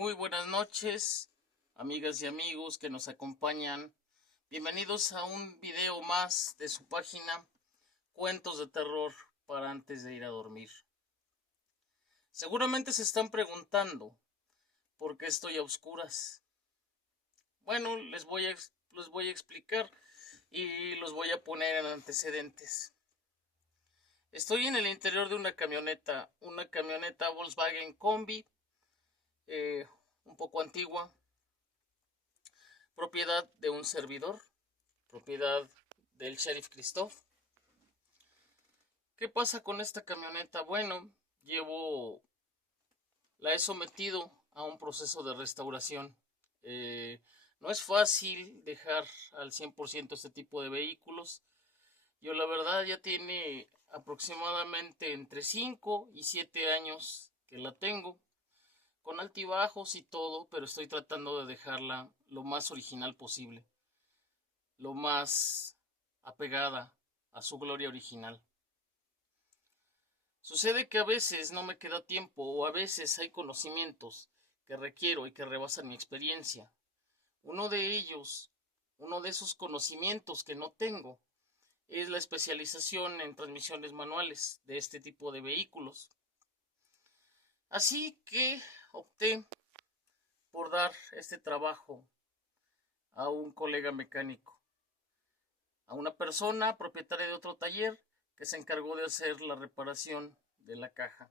Muy buenas noches, amigas y amigos que nos acompañan. Bienvenidos a un video más de su página Cuentos de Terror para antes de ir a dormir. Seguramente se están preguntando por qué estoy a oscuras. Bueno, les voy a explicar y los voy a poner en antecedentes. Estoy en el interior de una camioneta Volkswagen Combi, un poco antigua, propiedad de un servidor, propiedad del sheriff Christoph. ¿Qué pasa con esta camioneta? Bueno, la he sometido a un proceso de restauración. No es fácil dejar al 100% este tipo de vehículos. Yo la verdad ya tiene aproximadamente entre 5 y 7 años que la tengo, con altibajos y todo, pero estoy tratando de dejarla lo más original posible, lo más apegada a su gloria original. Sucede que a veces no me queda tiempo o a veces hay conocimientos que requiero y que rebasan mi experiencia. Uno de esos conocimientos que no tengo, es la especialización en transmisiones manuales de este tipo de vehículos. Así que opté por dar este trabajo a un colega mecánico, a una persona propietaria de otro taller que se encargó de hacer la reparación de la caja.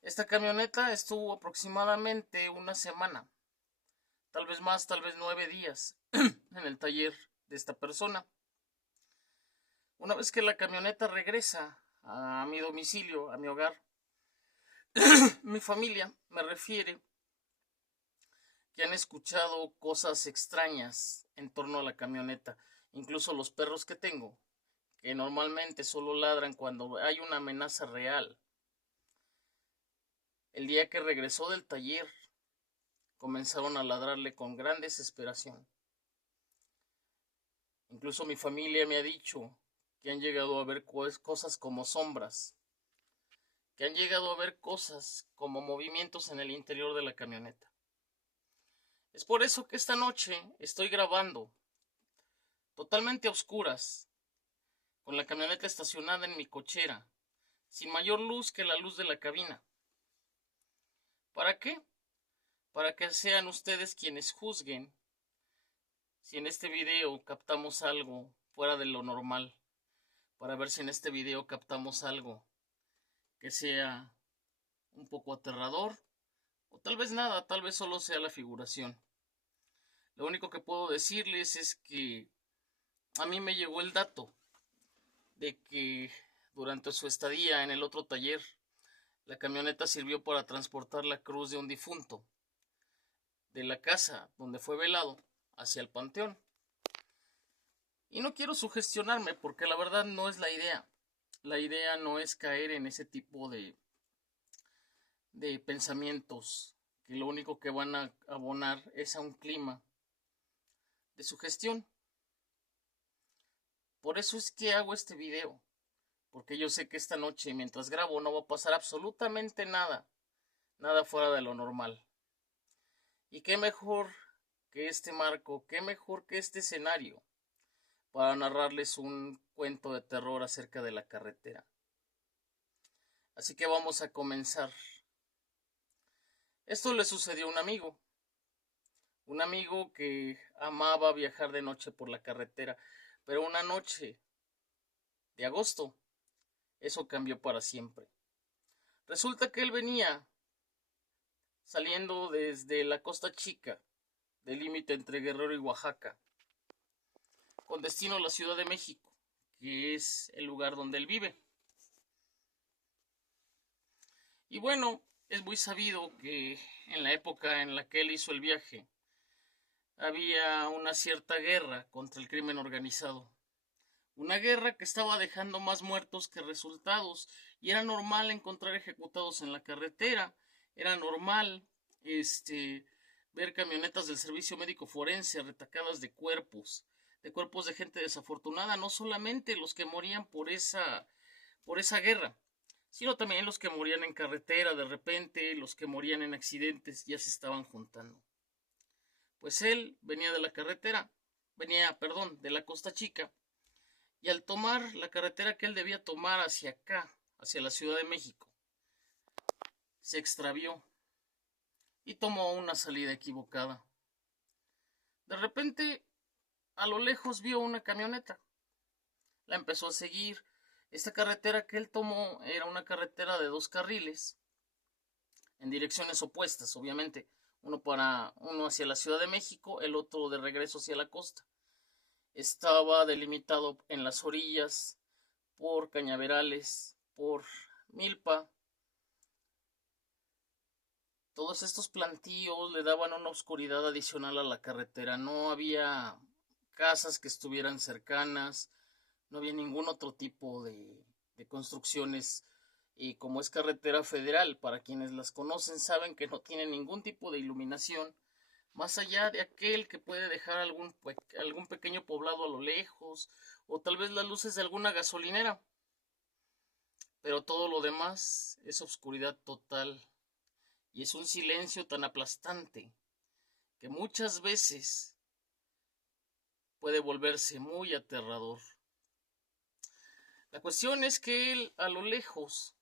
Esta camioneta estuvo aproximadamente una semana, tal vez más, tal vez 9 días, en el taller de esta persona. Una vez que la camioneta regresa a mi domicilio, a mi hogar, mi familia me refiere que han escuchado cosas extrañas en torno a la camioneta. Incluso los perros que tengo, que normalmente solo ladran cuando hay una amenaza real. El día que regresó del taller, comenzaron a ladrarle con gran desesperación. Incluso mi familia me ha dicho que han llegado a ver cosas como sombras, que han llegado a ver cosas como movimientos en el interior de la camioneta. Es por eso que esta noche estoy grabando totalmente a oscuras, con la camioneta estacionada en mi cochera, sin mayor luz que la luz de la cabina. ¿Para qué? Para que sean ustedes quienes juzguen si en este video captamos algo fuera de lo normal, para ver si en este video captamos algo que sea un poco aterrador, o tal vez nada, tal vez solo sea la figuración. Lo único que puedo decirles es que a mí me llegó el dato de que durante su estadía en el otro taller, la camioneta sirvió para transportar la cruz de un difunto de la casa donde fue velado hacia el panteón. Y no quiero sugestionarme porque la verdad no es la idea. La idea no es caer en ese tipo de pensamientos que lo único que van a abonar es a un clima de sugestión. Por eso es que hago este video, porque yo sé que esta noche mientras grabo no va a pasar absolutamente nada, nada fuera de lo normal. Y qué mejor que este marco, qué mejor que este escenario para narrarles un cuento de terror acerca de la carretera. Así que vamos a comenzar. Esto le sucedió a un amigo que amaba viajar de noche por la carretera, pero una noche de agosto, eso cambió para siempre. Resulta que él venía saliendo desde la Costa Chica, del límite entre Guerrero y Oaxaca, con destino a la Ciudad de México, que es el lugar donde él vive. Y bueno, es muy sabido que en la época en la que él hizo el viaje, había una cierta guerra contra el crimen organizado. Una guerra que estaba dejando más muertos que resultados, y era normal encontrar ejecutados en la carretera, era normal ver camionetas del servicio médico forense retacadas de cuerpos de gente desafortunada, no solamente los que morían por esa guerra, sino también los que morían en carretera de repente, los que morían en accidentes, ya se estaban juntando. Pues él venía de la carretera, perdón, de la Costa Chica, y al tomar la carretera que él debía tomar hacia acá, hacia la Ciudad de México, se extravió y tomó una salida equivocada. De repente, a lo lejos vio una camioneta. La empezó a seguir. Esta carretera que él tomó era una carretera de 2 carriles, en direcciones opuestas, obviamente. Uno hacia la Ciudad de México, el otro de regreso hacia la costa. Estaba delimitado en las orillas por cañaverales, por milpa. Todos estos plantíos le daban una oscuridad adicional a la carretera. No había casas que estuvieran cercanas, no había ningún otro tipo de construcciones. Y como es carretera federal, para quienes las conocen saben que no tiene ningún tipo de iluminación, más allá de aquel que puede dejar algún pequeño poblado a lo lejos, o tal vez las luces de alguna gasolinera. Pero todo lo demás es oscuridad total, y es un silencio tan aplastante que muchas veces puede volverse muy aterrador. La cuestión es que él a lo lejos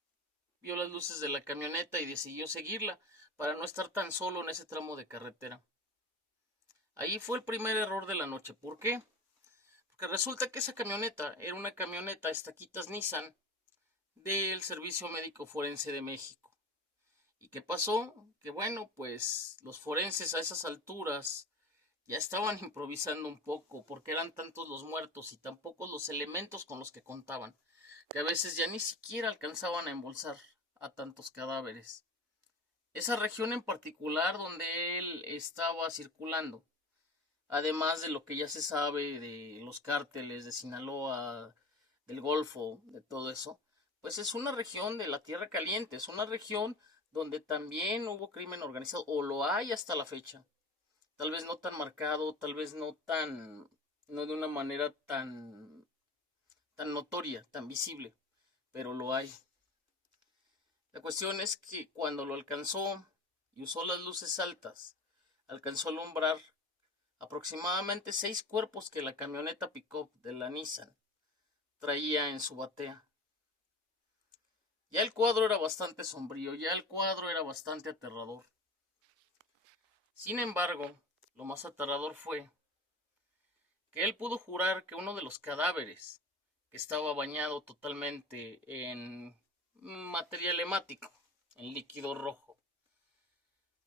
vio las luces de la camioneta y decidió seguirla para no estar tan solo en ese tramo de carretera. Ahí fue el primer error de la noche. ¿Por qué? Porque resulta que esa camioneta era una camioneta estaquitas Nissan del Servicio Médico Forense de México. ¿Y qué pasó? Que bueno, pues los forenses a esas alturas ya estaban improvisando un poco, porque eran tantos los muertos y tan pocos los elementos con los que contaban, que a veces ya ni siquiera alcanzaban a embolsar a tantos cadáveres. Esa región en particular donde él estaba circulando, además de lo que ya se sabe de los cárteles de Sinaloa, del Golfo, de todo eso, pues es una región de la Tierra Caliente, es una región donde también hubo crimen organizado, o lo hay hasta la fecha. Tal vez no tan marcado, tal vez no de una manera tan notoria, tan visible, pero lo hay. La cuestión es que cuando lo alcanzó y usó las luces altas, alcanzó a alumbrar aproximadamente 6 cuerpos que la camioneta pick-up de la Nissan traía en su batea. Ya el cuadro era bastante sombrío, ya el cuadro era bastante aterrador. Sin embargo, lo más aterrador fue que él pudo jurar que uno de los cadáveres, que estaba bañado totalmente en material hemático, en líquido rojo,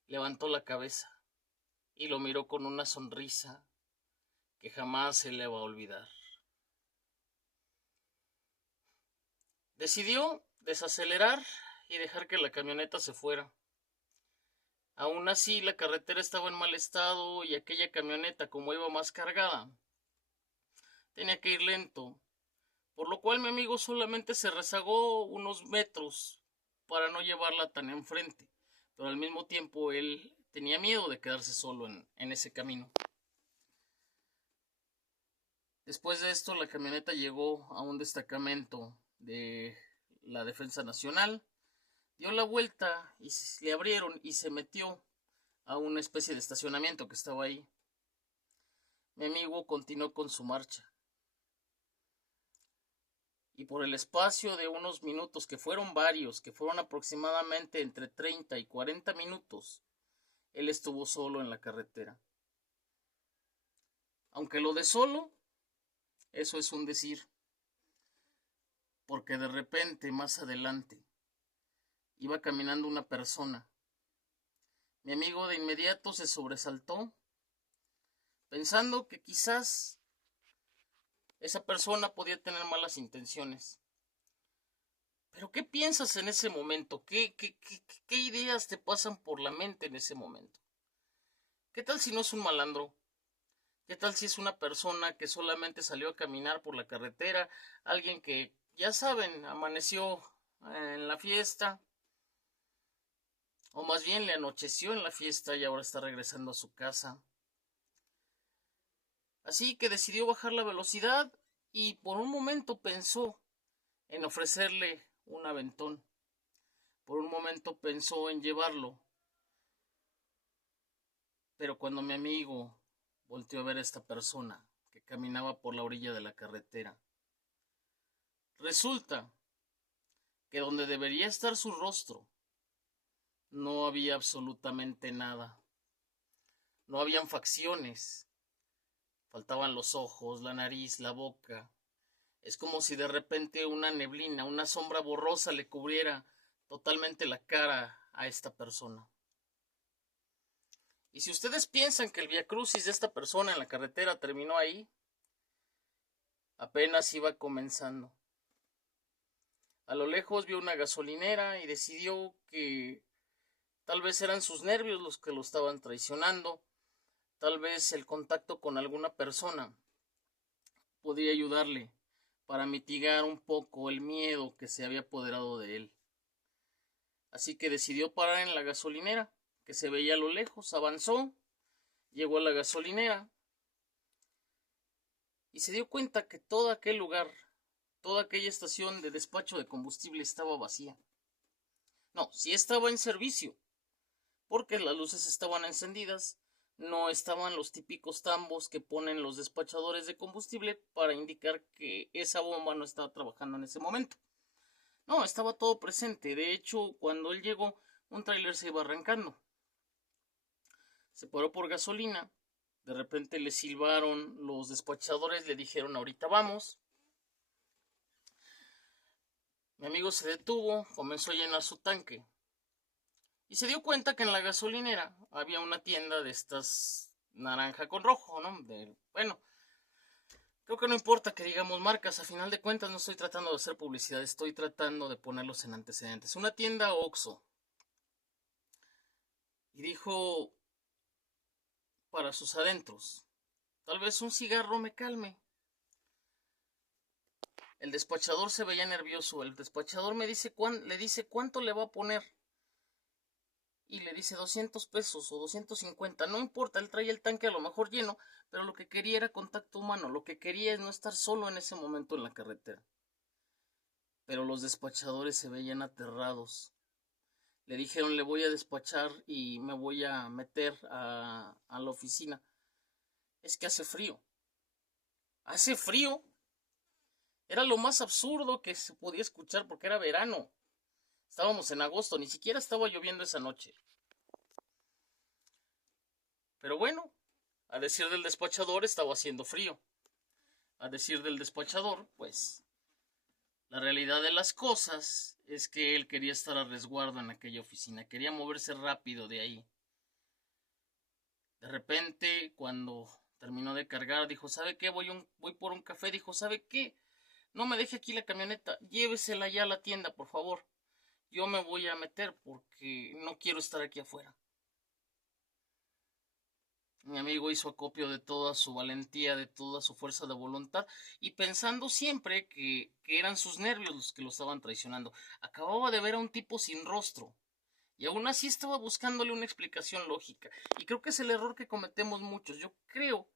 levantó la cabeza y lo miró con una sonrisa que jamás se le va a olvidar. Decidió desacelerar y dejar que la camioneta se fuera. Aún así, la carretera estaba en mal estado y aquella camioneta, como iba más cargada, tenía que ir lento, por lo cual mi amigo solamente se rezagó unos metros para no llevarla tan enfrente, pero al mismo tiempo él tenía miedo de quedarse solo en ese camino. Después de esto, la camioneta llegó a un destacamento de la Defensa Nacional, dio la vuelta y le abrieron y se metió a una especie de estacionamiento que estaba ahí. Mi amigo continuó con su marcha. Y por el espacio de unos minutos, que fueron varios, que fueron aproximadamente entre 30 y 40 minutos, él estuvo solo en la carretera. Aunque lo de solo, eso es un decir, porque de repente, más adelante, iba caminando una persona. Mi amigo de inmediato se sobresaltó, pensando que quizás esa persona podía tener malas intenciones. Pero ¿qué piensas en ese momento? ¿Qué ideas te pasan por la mente en ese momento? ¿Qué tal si no es un malandro? ¿Qué tal si es una persona que solamente salió a caminar por la carretera? Alguien que, ya saben, amaneció en la fiesta, o más bien le anocheció en la fiesta y ahora está regresando a su casa. Así que decidió bajar la velocidad y por un momento pensó en ofrecerle un aventón. Por un momento pensó en llevarlo, pero cuando mi amigo volteó a ver a esta persona que caminaba por la orilla de la carretera, resulta que donde debería estar su rostro no había absolutamente nada. No habían facciones, faltaban los ojos, la nariz, la boca. Es como si de repente una neblina, una sombra borrosa le cubriera totalmente la cara a esta persona. Y si ustedes piensan que el viacrucis de esta persona en la carretera terminó ahí, apenas iba comenzando. A lo lejos vio una gasolinera y decidió que tal vez eran sus nervios los que lo estaban traicionando, tal vez el contacto con alguna persona podía ayudarle para mitigar un poco el miedo que se había apoderado de él. Así que decidió parar en la gasolinera, que se veía a lo lejos, avanzó, llegó a la gasolinera y se dio cuenta que todo aquel lugar, toda aquella estación de despacho de combustible estaba vacía. No, sí estaba en servicio, porque las luces estaban encendidas, no estaban los típicos tambos que ponen los despachadores de combustible para indicar que esa bomba no estaba trabajando en ese momento. No, estaba todo presente. De hecho, cuando él llegó, un tráiler se iba arrancando. Se paró por gasolina. De repente le silbaron los despachadores, le dijeron ahorita vamos. Mi amigo se detuvo, comenzó a llenar su tanque. Y se dio cuenta que en la gasolinera había una tienda de estas naranja con rojo, ¿no? Bueno, creo que no importa que digamos marcas, a final de cuentas no estoy tratando de hacer publicidad, estoy tratando de ponerlos en antecedentes. Una tienda Oxxo. Y dijo para sus adentros, tal vez un cigarro me calme. El despachador se veía nervioso, el despachador le dice cuánto le va a poner. Y le dice 200 pesos o 250, no importa, él traía el tanque a lo mejor lleno, pero lo que quería era contacto humano, lo que quería es no estar solo en ese momento en la carretera. Pero los despachadores se veían aterrados. Le dijeron, le voy a despachar y me voy a meter a la oficina. Es que hace frío. ¿Hace frío? Era lo más absurdo que se podía escuchar porque era verano. Estábamos en agosto, ni siquiera estaba lloviendo esa noche. Pero bueno, a decir del despachador estaba haciendo frío. A decir del despachador, pues la realidad de las cosas es que él quería estar a resguardo en aquella oficina, quería moverse rápido de ahí. De repente, cuando terminó de cargar, dijo, ¿sabe qué? Voy por un café. Dijo, ¿sabe qué? No me deje aquí la camioneta, llévesela ya a la tienda, por favor. Yo me voy a meter porque no quiero estar aquí afuera. Mi amigo hizo acopio de toda su valentía, de toda su fuerza de voluntad y pensando siempre que eran sus nervios los que lo estaban traicionando. Acababa de ver a un tipo sin rostro y aún así estaba buscándole una explicación lógica. Y creo que es el error que cometemos muchos. Yo creo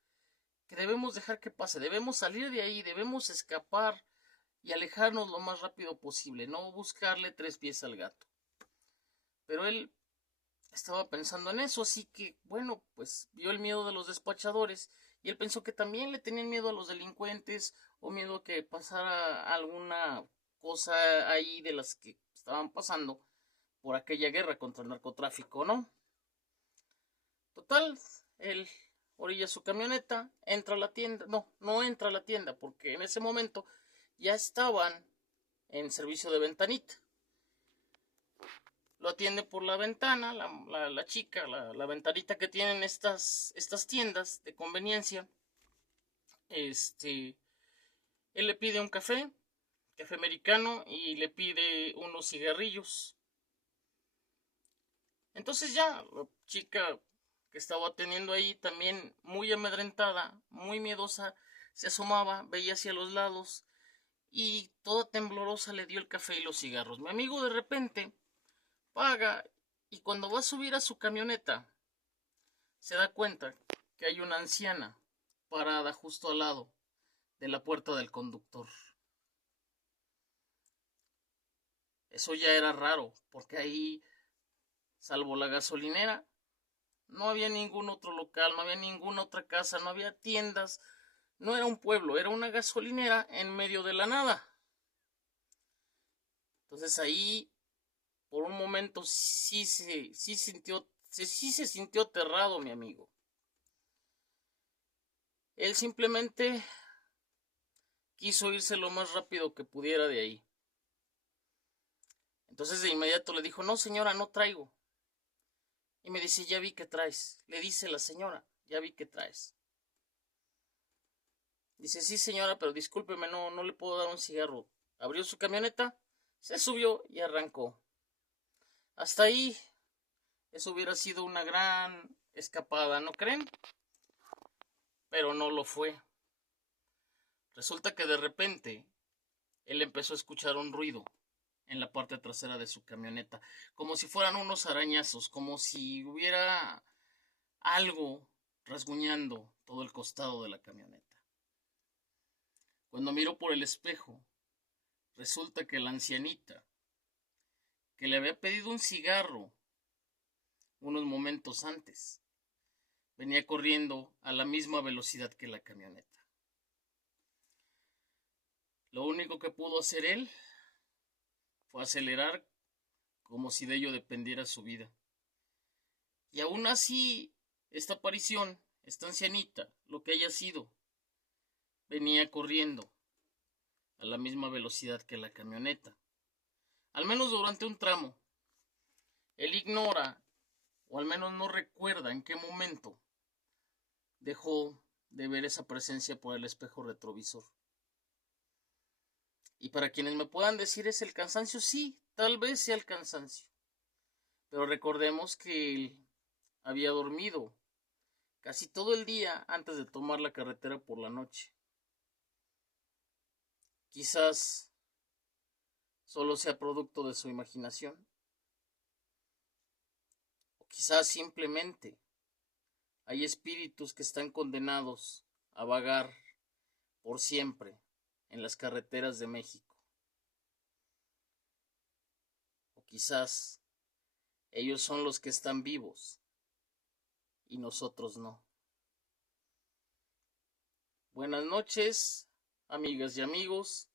que debemos dejar que pase, debemos salir de ahí, debemos escapar y alejarnos lo más rápido posible, no buscarle tres pies al gato. Pero él estaba pensando en eso, así que, bueno, pues vio el miedo de los despachadores y él pensó que también le tenían miedo a los delincuentes o miedo a que pasara alguna cosa ahí de las que estaban pasando por aquella guerra contra el narcotráfico, ¿no? Total, él orilla su camioneta, entra a la tienda, no entra a la tienda porque en ese momento ya estaban en servicio de ventanita. Lo atiende por la ventana, la chica, la ventanita que tienen estas tiendas de conveniencia. Él le pide un café americano, y le pide unos cigarrillos. Entonces ya, la chica que estaba atendiendo ahí, también muy amedrentada, muy miedosa, se asomaba, veía hacia los lados, y toda temblorosa le dio el café y los cigarros. Mi amigo de repente paga y cuando va a subir a su camioneta se da cuenta que hay una anciana parada justo al lado de la puerta del conductor. Eso ya era raro, porque ahí, salvo la gasolinera, no había ningún otro local, no había ninguna otra casa, no había tiendas. No era un pueblo, era una gasolinera en medio de la nada. Entonces ahí, por un momento, sí se sintió aterrado, mi amigo. Él simplemente quiso irse lo más rápido que pudiera de ahí. Entonces de inmediato le dijo, no señora, no traigo. Y me dice, ya vi que traes. Le dice la señora, ya vi que traes. Dice, sí señora, pero discúlpeme, no le puedo dar un cigarro. Abrió su camioneta, se subió y arrancó. Hasta ahí, eso hubiera sido una gran escapada, ¿no creen? Pero no lo fue. Resulta que de repente, él empezó a escuchar un ruido en la parte trasera de su camioneta, como si fueran unos arañazos, como si hubiera algo rasguñando todo el costado de la camioneta. Cuando miró por el espejo, resulta que la ancianita, que le había pedido un cigarro unos momentos antes, venía corriendo a la misma velocidad que la camioneta. Lo único que pudo hacer él fue acelerar como si de ello dependiera su vida. Y aún así, esta aparición, esta ancianita, lo que haya sido, venía corriendo a la misma velocidad que la camioneta. Al menos durante un tramo. Él ignora, o al menos no recuerda en qué momento dejó de ver esa presencia por el espejo retrovisor. Y para quienes me puedan decir es el cansancio, sí, tal vez sea el cansancio. Pero recordemos que él había dormido casi todo el día antes de tomar la carretera por la noche. Quizás solo sea producto de su imaginación. O quizás simplemente hay espíritus que están condenados a vagar por siempre en las carreteras de México. O quizás ellos son los que están vivos y nosotros no. Buenas noches, amigas y amigos.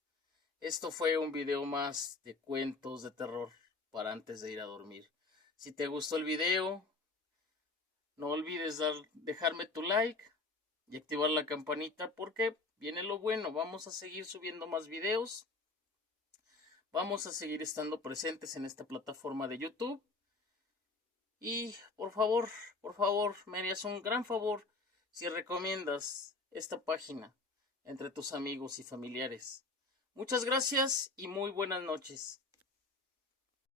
Esto fue un video más de cuentos de terror para antes de ir a dormir. Si te gustó el video, no olvides dejarme tu like y activar la campanita porque viene lo bueno. Vamos a seguir subiendo más videos. Vamos a seguir estando presentes en esta plataforma de YouTube. Y por favor, me harías un gran favor si recomiendas esta página entre tus amigos y familiares. Muchas gracias y muy buenas noches.